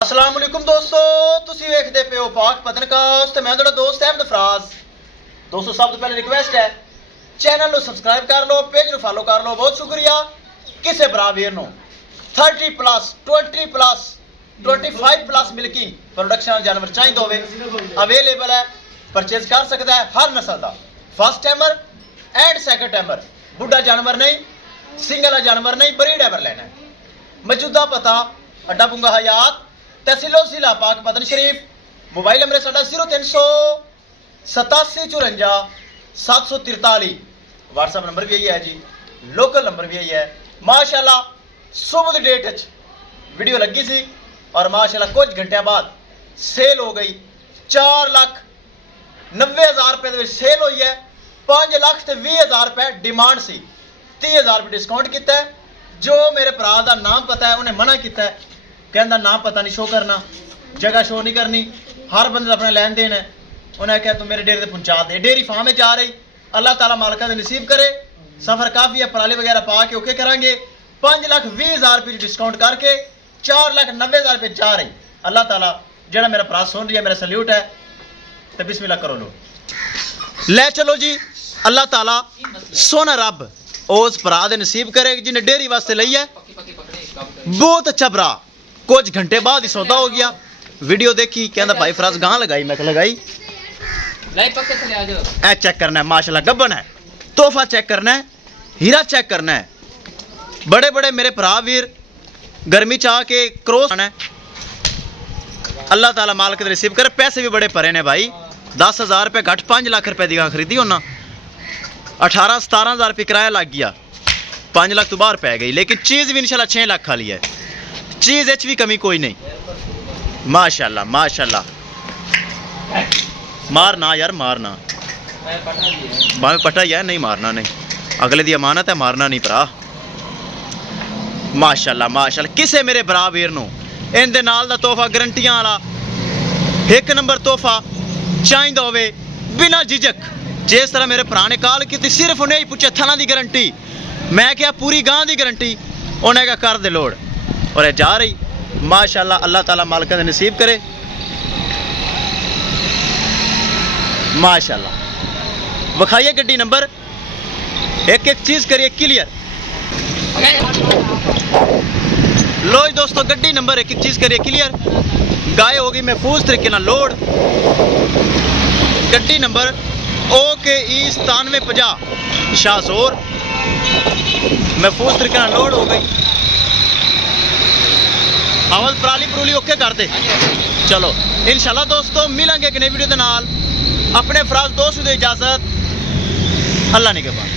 अस्सलाम वालेकुम दोस्तों, तुसी वेखदे पे हो पाक पतनकास्ट ते मैं तुहाडा दोस्त अहमद फराज। दोस्तों सब तो पहले रिक्वेस्ट है चैनल को सबसक्राइब कर लो, पेज को फॉलो कर लो। बहुत शुक्रिया। किसे भरा वीर नो 30 plus 20 plus 25 plus milking production जानवर चाहिए होवे अवेलेबल है, परचेज कर सकता है हर नस्ल का। First timer and second timer, बुढ़ा जानवर नहीं, सिंगल जानवर नहीं, बरीड एवर लेना है। मौजूदा पता अड्डा बुंगा हयात, तहसीलो जिला पाक पतन शरीफ। मोबाइल नंबर साडा 038754 व्हाट्सएप नंबर भी यही है जी, लोकल नंबर भी यही है। माशाल्लाह सुबह की डेट वीडियो लगी सी और माशाल्लाह कुछ घंटे बाद सेल हो गई। 4,90,000 रुपए सेल हुई है। 5,20,000 रुपए डिमांड सी, 30,000 रुपये डिस्काउंट किया है। जो मेरे भरा का नाम पता है उन्हें मना किया है, कहता नाम पता नहीं शो करना, जगह शो नहीं करनी, हर बंदे अपना लैन देन है। उन्हें कहा तू मेरे डेरे से पहुँचा दे। डेयरी फार्म में जा रही, अल्लाह ताला मालका ने नसीब करे। सफ़र काफ़ी है, पराली वगैरह पा के ओके करांगे। 5,20,000 रुपये डिस्काउंट करके 4,90,000 रुपये जा रही। अल्लाह ताला जरा मेरा भरा सुन रही है, मेरा सल्यूट है। तो बिस्मिल्लाह करो लो, ले चलो जी। अल्लाह ताला सोना रब उस भरा दे नसीब करे जिन्हें डेयरी वास्ते लई है। बहुत अच्छा भरा, कुछ घंटे बाद ही सौदा हो गया। वीडियो देखी, कहता भाई फराज गां लगाई, मैं लगाई। ए चेक करना है, माशाल्लाह गब्बन है। तोहफा चेक करना है, हीरा चेक करना है। बड़े बड़े मेरे भरा वीर गर्मी चाह के क्रॉस है। अल्लाह ताला मालिक दे नसीब करे। पैसे भी बड़े भरे ने भाई, 10,000 रुपये घट 5 लाख रुपए की गां खरीदी होना। 18-17,000 रुपये किराया लग गया, 5 लाख तो बाहर पै गई। लेकिन चीज़ भी इंशाल्लाह 6 लाख खाली है। चीज़ एच भी कमी कोई नहीं। माशाल्लाह माशाल्लाह। मारना यार, मारना भावे पटा ही है, नहीं मारना नहीं। अगले दी अमानत है, मारना नहीं भरा। माशाल्लाह माशाल्लाह। किसे मेरे भरा वीर नूं इहदे नाल दा तोहफा गारंटियां वाला एक नंबर तोहफा चाहिदा होवे बिना झिझक। जिस तरह मेरे भरा ने कॉल की, सिर्फ उन्हें ही पूछे थना की गारंटी, मैं क्या पूरी गां की गारंटी, उन्हें क्या कर दे लोड और ये जा रही। माशाल्लाह अल्लाह ताला मालिक ने नसीब करे। माशाल्लाह विखाइए गड्डी नंबर, एक एक चीज़ करिए क्लियर। लो जी दोस्तों, गड्डी नंबर एक एक चीज़ करिए क्लियर। गाय होगी महफूज तरीके ना लोड। गड्डी नंबर OKE 9750 शाहजोर, महफूज तरीके ना लोड हो गई। आवाज पराली परूली ओके कर दे। चलो इंशाल्लाह दोस्तों मिलेंगे एक नई वीडियो के नाल। अपने फराज दोस्त को इजाजत, अल्लाह ने के बाद।